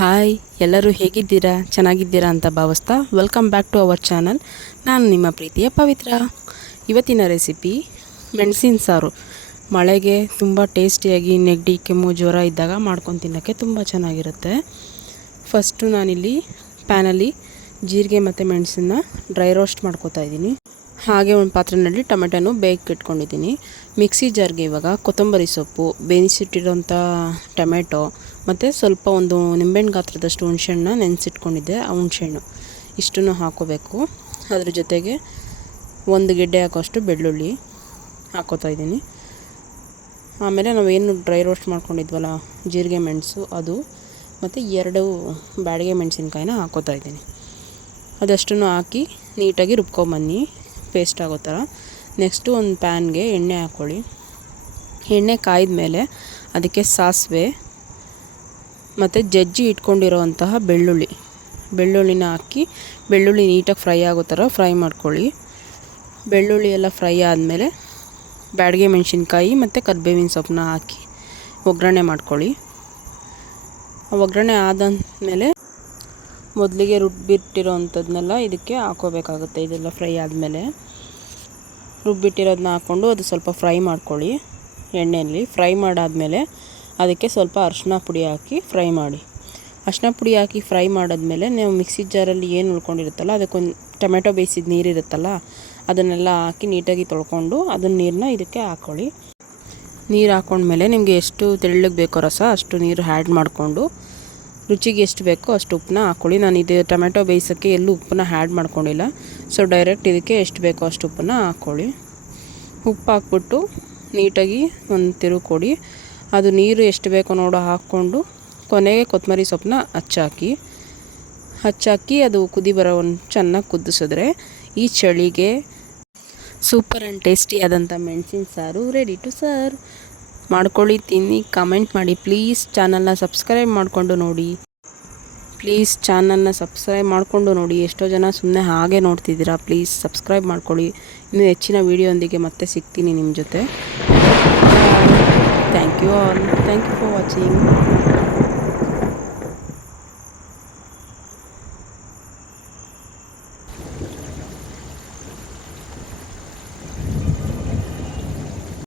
Hi ಎಲ್ಲರೂ ಹೇಗಿದ್ದೀರಾ? ಚೆನ್ನಾಗಿದ್ದೀರಾ ಅಂತ ಭಾವಿಸ್ತಾ welcome back to our channel ನಾನು ನಿಮ್ಮ ಪ್ರೀತಿಯ ಪವಿತ್ರ. ಇವತ್ತಿನ ರೆಸಿಪಿ ಮೆಣಸಿನ ಸಾರು. ಮಳೆಗೆ ತುಂಬ ಟೇಸ್ಟಿಯಾಗಿ ನೆಗಡಿ, ಕೆಮ್ಮು, ಜ್ವರ ಇದ್ದಾಗ ಮಾಡ್ಕೊಂಡು ತಿನ್ನೋಕ್ಕೆ ತುಂಬ ಚೆನ್ನಾಗಿರುತ್ತೆ. ಫಸ್ಟು ನಾನಿಲ್ಲಿ ಪ್ಯಾನಲ್ಲಿ ಜೀರಿಗೆ ಮತ್ತು ಮೆಣಸನ್ನ ಡ್ರೈ ರೋಸ್ಟ್ ಮಾಡ್ಕೋತಾ ಇದ್ದೀನಿ. ಹಾಗೆ ಒಂದು ಪಾತ್ರೆಯಲ್ಲಿ ಟೊಮೆಟೊನು ಬೇಗ ಇಟ್ಕೊಂಡಿದ್ದೀನಿ. ಮಿಕ್ಸಿ ಜಾರ್ಗೆ ಇವಾಗ ಕೊತ್ತಂಬರಿ ಸೊಪ್ಪು ಬೇಯಿಸಿಟ್ಟಿರೋಂಥ ಟೊಮೆಟೊ ಮತ್ತು ಸ್ವಲ್ಪ ಒಂದು ನಿಂಬೆಹಣ್ಣು ಗಾತ್ರದಷ್ಟು ಹುಣಸೆಹಣ್ಣ ನೆನೆಸಿಟ್ಕೊಂಡಿದ್ದೆ. ಆ ಹುಣಸೆಹಣ್ಣು ಇಷ್ಟನ್ನು ಹಾಕೋಬೇಕು. ಅದ್ರ ಜೊತೆಗೆ ಒಂದು ಗೆಡ್ಡೆ ಹಾಕೋಷ್ಟು ಬೆಳ್ಳುಳ್ಳಿ ಹಾಕೋತಾ ಇದ್ದೀನಿ. ಆಮೇಲೆ ನಾವೇನು ಡ್ರೈ ರೋಸ್ಟ್ ಮಾಡ್ಕೊಂಡಿದ್ವಲ್ಲ, ಜೀರಿಗೆ ಮೆಣಸು ಅದು, ಮತ್ತು ಎರಡು ಬ್ಯಾಡಿಗೆ ಮೆಣಸಿನ್ಕಾಯಿನ ಹಾಕೋತಾ ಇದ್ದೀನಿ. ಅದಷ್ಟನ್ನು ಹಾಕಿ ನೀಟಾಗಿ ರುಬ್ಕೊಂಬನ್ನಿ. ಪೇಸ್ಟ್ ಆಗೋ ಥರ. ನೆಕ್ಸ್ಟು ಒಂದು ಪ್ಯಾನ್ಗೆ ಎಣ್ಣೆ ಹಾಕ್ಕೊಳ್ಳಿ. ಎಣ್ಣೆ ಕಾಯ್ದ ಮೇಲೆ ಅದಕ್ಕೆ ಸಾಸಿವೆ ಮತ್ತು ಜಜ್ಜಿ ಇಟ್ಕೊಂಡಿರೋವಂತಹ ಬೆಳ್ಳುಳ್ಳಿ. ಬೆಳ್ಳುಳ್ಳಿನ ಹಾಕಿ, ಬೆಳ್ಳುಳ್ಳಿ ನೀಟಾಗಿ ಫ್ರೈ ಆಗೋ ಥರ ಫ್ರೈ ಮಾಡ್ಕೊಳ್ಳಿ. ಬೆಳ್ಳುಳ್ಳಿ ಎಲ್ಲ ಫ್ರೈ ಆದಮೇಲೆ ಬ್ಯಾಡಿಗೆ ಮೆಣಸಿನ್ಕಾಯಿ ಮತ್ತು ಕರ್ಬೇವಿನ ಸೊಪ್ಪನ್ನ ಹಾಕಿ ಒಗ್ಗರಣೆ ಮಾಡ್ಕೊಳ್ಳಿ. ಒಗ್ಗರಣೆ ಆದಮೇಲೆ ಮೊದಲಿಗೆ ರುಬ್ಬಿಟ್ಟಿರೋ ಅಂಥದ್ದನ್ನೆಲ್ಲ ಇದಕ್ಕೆ ಹಾಕೋಬೇಕಾಗುತ್ತೆ, ಇದೆಲ್ಲ ಫ್ರೈ ಆದಮೇಲೆ. ರುಬ್ಬಿಟ್ಟಿರೋದನ್ನ ಹಾಕ್ಕೊಂಡು ಅದು ಸ್ವಲ್ಪ ಫ್ರೈ ಮಾಡ್ಕೊಳ್ಳಿ. ಎಣ್ಣೆಯಲ್ಲಿ ಫ್ರೈ ಮಾಡಾದಮೇಲೆ ಅದಕ್ಕೆ ಸ್ವಲ್ಪ ಅರಿಶಿನ ಪುಡಿ ಹಾಕಿ ಫ್ರೈ ಮಾಡಿ. ಅರಿಶಿನ ಪುಡಿ ಹಾಕಿ ಫ್ರೈ ಮಾಡಿದ್ಮೇಲೆ ನೀವು ಮಿಕ್ಸಿ ಜಾರಲ್ಲಿ ಏನು ಉಳ್ಕೊಂಡಿರುತ್ತಲ್ಲ, ಅದಕ್ಕೊಂದು ಟೊಮೆಟೊ ಬೇಯಿಸಿದ ನೀರಿರುತ್ತಲ್ಲ ಅದನ್ನೆಲ್ಲ ಹಾಕಿ ನೀಟಾಗಿ ತೊಳ್ಕೊಂಡು ಅದನ್ನ ನೀರನ್ನ ಇದಕ್ಕೆ ಹಾಕ್ಕೊಳ್ಳಿ ನೀರು ಹಾಕ್ಕೊಂಡ್ಮೇಲೆ ನಿಮಗೆ ಎಷ್ಟು ತೆಳ್ಳಗೆ ಬೇಕೋ ರಸ ಅಷ್ಟು ನೀರು ಆ್ಯಡ್ ಮಾಡಿಕೊಂಡು ರುಚಿಗೆ ಎಷ್ಟು ಬೇಕೋ ಅಷ್ಟು ಉಪ್ಪನ್ನ ಹಾಕ್ಕೊಳ್ಳಿ ನಾನು ಇದು ಟೊಮೆಟೊ ಬೇಯಿಸೋಕ್ಕೆ ಎಲ್ಲೂ ಉಪ್ಪನ್ನ ಆ್ಯಡ್ ಮಾಡ್ಕೊಂಡಿಲ್ಲ ಸೊ ಡೈರೆಕ್ಟ್ ಇದಕ್ಕೆ ಎಷ್ಟು ಬೇಕೋ ಅಷ್ಟು ಉಪ್ಪನ್ನ ಹಾಕ್ಕೊಳ್ಳಿ ಉಪ್ಪು ಹಾಕ್ಬಿಟ್ಟು ನೀಟಾಗಿ ಒಂದು ತಿರುವು ಕೊಡಿ ಅದು ನೀರು ಎಷ್ಟು ಬೇಕೋ ನೋಡೋ, ಹಾಕ್ಕೊಂಡು ಕೊನೆಗೆ ಕೊತ್ತಂಬರಿ ಸೊಪ್ಪನ್ನ ಹಚ್ಚಾಕಿ ಹಚ್ಚಾಕಿ ಅದು ಕುದಿ ಬರೋ ಒಂದು ಚೆನ್ನಾಗಿ ಕುದಿಸಿದ್ರೆ ಈ ಚಳಿಗೆ ಸೂಪರ್ ಆ್ಯಂಡ್ ಟೇಸ್ಟಿ ಆದಂಥ ಮೆಣಸಿನ ಸಾರು ರೆಡಿ ಟು ಸರ್ ಮಾಡ್ಕೊಳ್ಳಿ, ತಿನ್ನಿ ಕಮೆಂಟ್ ಮಾಡಿ. ಪ್ಲೀಸ್ ಚಾನಲ್ನ ಸಬ್ಸ್ಕ್ರೈಬ್ ಮಾಡಿಕೊಂಡು ನೋಡಿ. ಪ್ಲೀಸ್ ಚಾನಲ್ನ ಸಬ್ಸ್ಕ್ರೈಬ್ ಮಾಡಿಕೊಂಡು ನೋಡಿ. ಎಷ್ಟೋ ಜನ ಸುಮ್ಮನೆ ಹಾಗೆ ನೋಡ್ತಿದ್ದೀರಾ. ಪ್ಲೀಸ್ ಸಬ್ಸ್ಕ್ರೈಬ್ ಮಾಡ್ಕೊಳ್ಳಿ. ಇನ್ನೂ ಹೆಚ್ಚಿನ ವೀಡಿಯೋಂದಿಗೆ ಮತ್ತೆ ಸಿಗ್ತೀನಿ ನಿಮ್ಮ ಜೊತೆ. you all. Thank you for watching.